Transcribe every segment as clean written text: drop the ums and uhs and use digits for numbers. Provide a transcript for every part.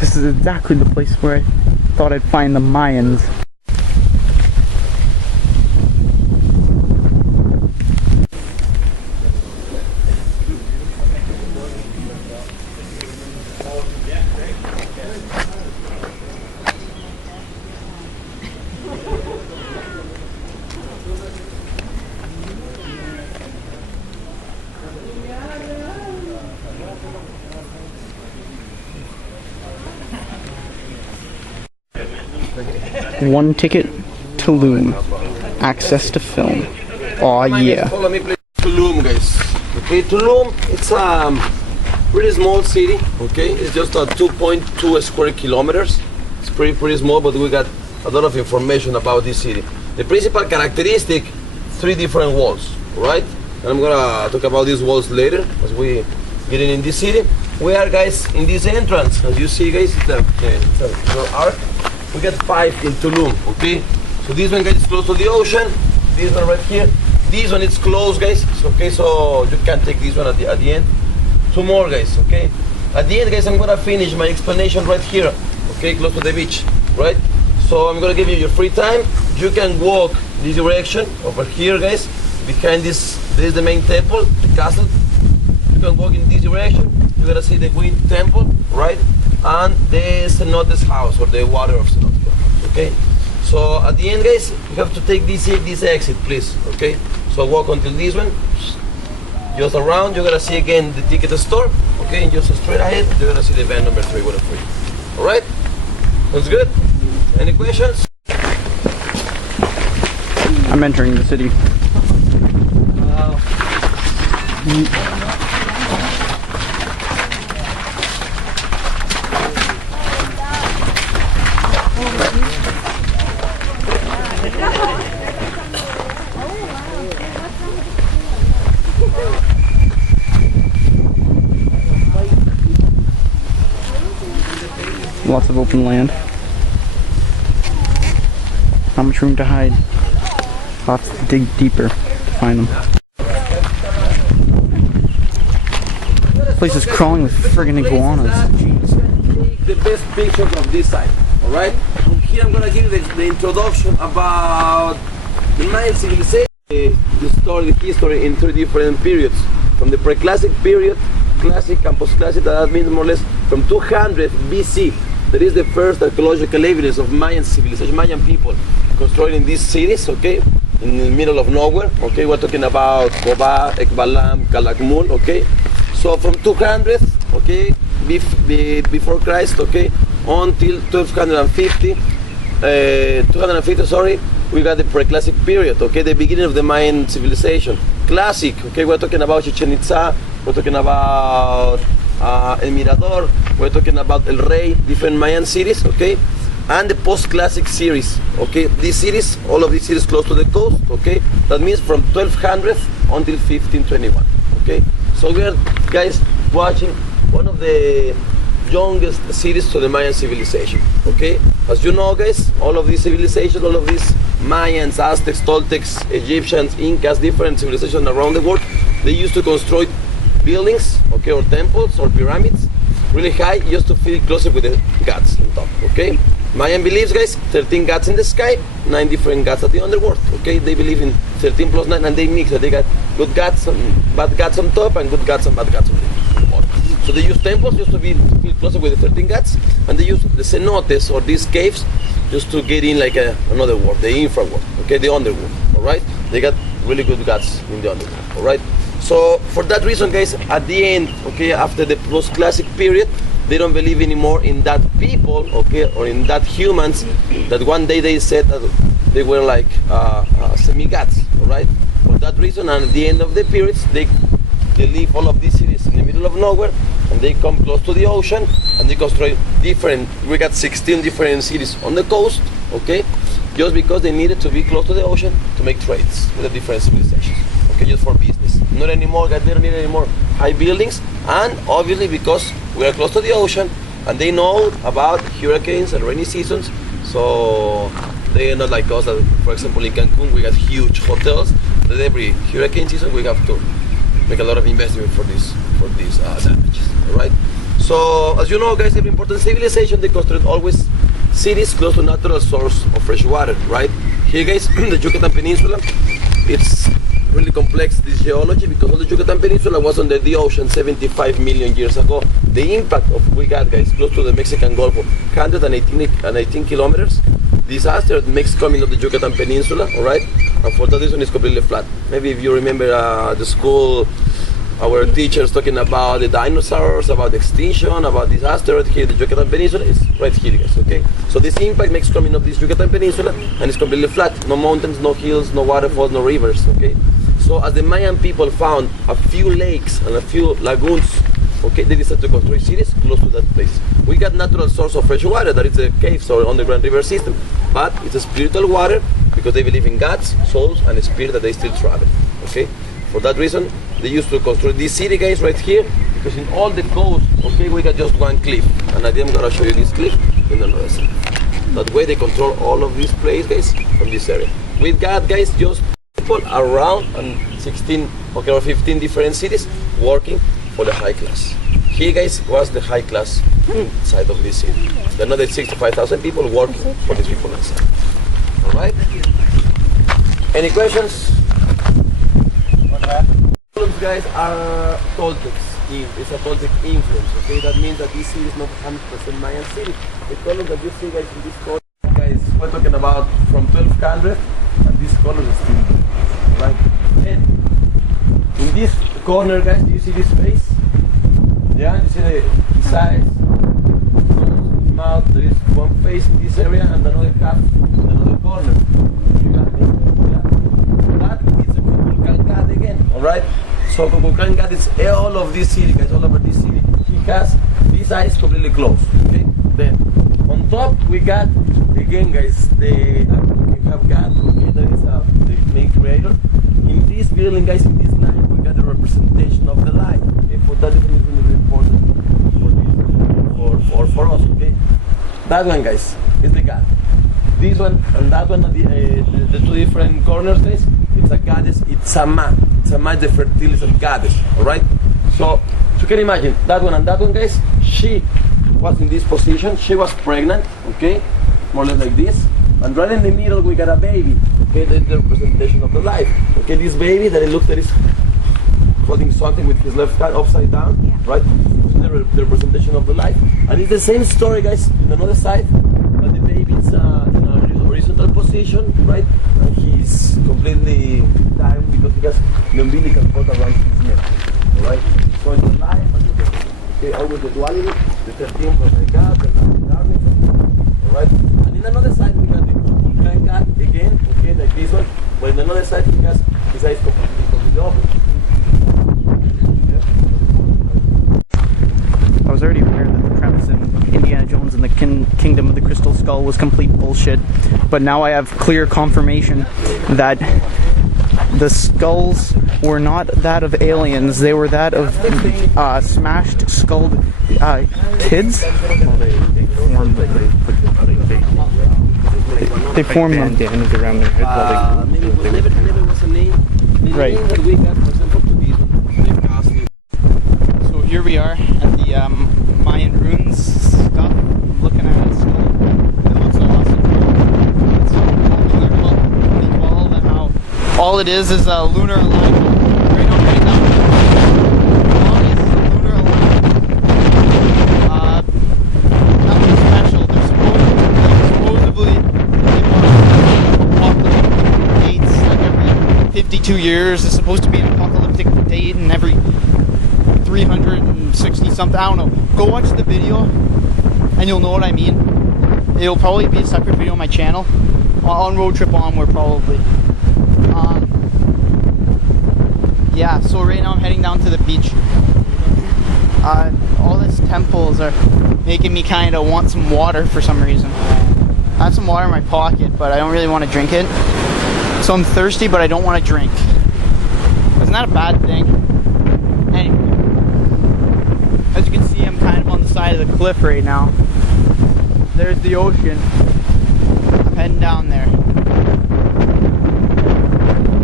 This is exactly the place where I thought I'd find the Mayans. One ticket, Tulum. Access to film. Aw, yeah. Follow me, please. Tulum, guys. Okay, Tulum, it's a pretty small city. Okay, it's just 2.2 square kilometers. It's pretty small, but we got a lot of information about this city. The principal characteristic, 3 different walls, right? And I'm gonna talk about these walls later as we get in this city. We are, guys, in this entrance. As you see, guys, it's the arc. We got 5 in Tulum, okay? So this one, guys, is close to the ocean. This one right here. This one is closed, guys. Okay, so you can take this one at the end. 2 more, guys, okay? At the end, guys, I'm gonna finish my explanation right here, okay, close to the beach, right? So I'm gonna give you your free time. You can walk this direction over here, guys. Behind this is the main temple, the castle. You can walk in this direction. You're gonna see the Wind Temple, right? And the cenote's house, or the water of cenote, okay? So at the end, guys, you have to take this exit, please, okay? So walk until this one, just around. You're gonna see again the ticket store, okay? And just straight ahead, you're gonna see the van number 3 with a free. All right? That's good. Any questions? I'm entering the city. Lots of open land. Not much room to hide. Lots to dig deeper to find them. This place is crawling with friggin' iguanas. Take the best pictures of this side, alright? Here I'm gonna give you the introduction about the Mayan civilization, the history in 3 different periods. From the pre-classic period, classic and post-classic, that means more or less from 200 BC. That is the first archaeological evidence of Mayan civilization, Mayan people constructing these cities, okay, in the middle of nowhere, okay. We're talking about Coba, Ekbalam, Calakmul, okay. So from 200, okay, before Christ, okay, until 1250, 250, sorry, we got the pre-classic period, okay, the beginning of the Mayan civilization. Classic, okay, we're talking about Chichen Itza, we're talking about El Mirador, we're talking about El Rey, different Mayan cities, okay, and the post-classic series, okay. These cities, all of these cities close to the coast, okay. That means from 1200 until 1521, okay. So we are, guys, watching one of the youngest cities to the Mayan civilization, okay. As you know, guys, all of these civilizations, all of these Mayans, Aztecs, Toltecs, Egyptians, Incas, different civilizations around the world, they used to construct buildings, okay, or temples or pyramids really high just to feel closer with the gods on top, okay. Mayan believes, guys, 13 gods in the sky, 9 different gods at the underworld, okay. They believe in 13 plus 9, and they mix it. They got good gods and bad gods on top, and good gods and bad gods on the bottom. So they use temples just to feel closer with the 13 gods, and they use the cenotes, or these caves, just to get in like another world, the infra world, okay, the underworld, all right. They got really good gods in the underworld, all right. So for that reason, guys, at the end, okay, after the post-classic period, they don't believe anymore in that people, okay, or in that humans that one day they said that they were like semi-gods, all right. For that reason, and at the end of the periods, they leave all of these cities in the middle of nowhere, and they come close to the ocean, and they construct different. We got 16 different cities on the coast, okay, just because they needed to be close to the ocean to make trades with the different civilizations. Okay, just for business. Not anymore, they don't need any more high buildings, and obviously because we are close to the ocean and they know about hurricanes and rainy seasons, so they are not like us that, for example, in Cancun we got huge hotels that every hurricane season we have to make a lot of investment for these damages, all right? So, as you know, guys, every important civilization, they construct always cities close to natural source of fresh water, right? Here, guys, the Yucatan Peninsula, it's really complex, this geology, because all the Yucatan Peninsula was under the ocean 75 million years ago. The impact of we got, guys, close to the Mexican Gulf, 118 kilometers. Disaster makes coming of the Yucatan Peninsula, all right? And for that reason, it's completely flat. Maybe if you remember the school, our teachers talking about the dinosaurs, about extinction, about disaster here, the Yucatan Peninsula is right here, guys, okay? So this impact makes coming of this Yucatan Peninsula, and it's completely flat. No mountains, no hills, no waterfalls, no rivers, okay? So as the Mayan people found a few lakes and a few lagoons, okay, they decided to construct cities close to that place. We got natural source of fresh water, that is the caves or underground river system, but it's a spiritual water because they believe in gods, souls, and a spirit that they still travel, okay? For that reason, they used to construct this city, guys, right here, because in all the coast, okay, we got just one cliff, and I'm gonna show you this cliff in another side. That way they control all of this place, guys, from this area. We got, guys, just people around and 16, okay, or 15 different cities working for the high class. Here, guys, was the high class side of this city. There are another 65,000 people working for these people inside. All right? Any questions? Columns, guys, are Toltecs. It's a Toltec influence, okay? That means that this city is not 100% Mayan city. The columns that you see, guys, in this corner, guys, we're talking about from 1200, and this color is still there, right? And in this corner, guys, do you see this face? Yeah, you see the size, nose, mouth. There is one face in this area and another half in another corner. You got it? Yeah. That is a Kukulkan God again, alright? So Kukulkan God is all of this city, guys, all over this city. He has these eyes completely closed, okay? Then, on top, we got, again, guys, we have God, okay, that is the main creator. In this building, guys, in this line, we got the representation of the light. Okay? For that reason, it's really, really important for us, okay? That one, guys, is the God. This one and that one, the two different corners, guys, it's a goddess, it's Sama. Sama is the fertility goddess, alright? So you can imagine, that one and that one, guys, she was in this position, she was pregnant, okay? More or less like this. And right in the middle, we got a baby, okay? That's the representation of the life. Okay, this baby that it looks that is holding something with his left hand upside down, right? The representation of the life. And it's the same story, guys, on another side, but the baby is in a horizontal position, right? And he's completely dying because he has the umbilical cord around his neck, right? So it's the life and the death. Okay, always the duality, the 13 from God, the darkness, alright? And in another side, we got the Kukulkan God again, okay, like this one, but in another side, he has his eyes completely open. I was already aware that the premise in Indiana Jones and the Kingdom of the Crystal Skull was complete bullshit, but now I have clear confirmation that the skulls were not that of aliens, they were that of smashed skulled kids. They formed them. Bandanas around their head while they Never was a name. The right. name that we got, for example, to these one. So here we are at the Mayan ruins stuff, looking at it. It looks awesome. So we learned about 2012 and how all it is a lunar alignment. Right now, is a lunar alignment. Nothing special. They're supposedly apocalyptic dates, like every 52 years. It's supposed to be an apocalyptic date, and every 360 something, I don't know. Go watch the video and you'll know what I mean. It'll probably be a separate video on my channel. On RoadTripOnward probably. Yeah, so right now I'm heading down to the beach. All these temples are making me kind of want some water for some reason. I have some water in my pocket, but I don't really want to drink it. So I'm thirsty, but I don't want to drink. Isn't that a bad thing? Anyway. As you can see, I'm kind of on the side of the cliff right now. There's the ocean. I'm heading down there.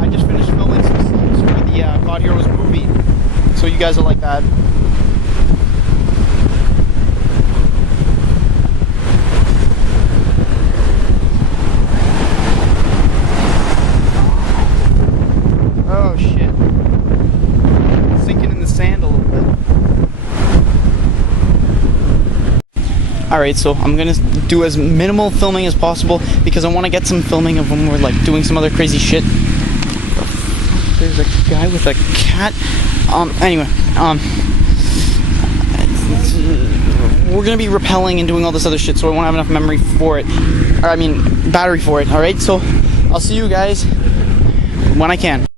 I just finished filming some scenes for the God Heroes movie, so you guys will like that. Alright, so I'm gonna do as minimal filming as possible because I want to get some filming of when we're like doing some other crazy shit. There's a guy with a cat. Anyway, we're gonna be rappelling and doing all this other shit, so I won't have enough memory for it. Or, I mean, battery for it. Alright, so I'll see you guys when I can.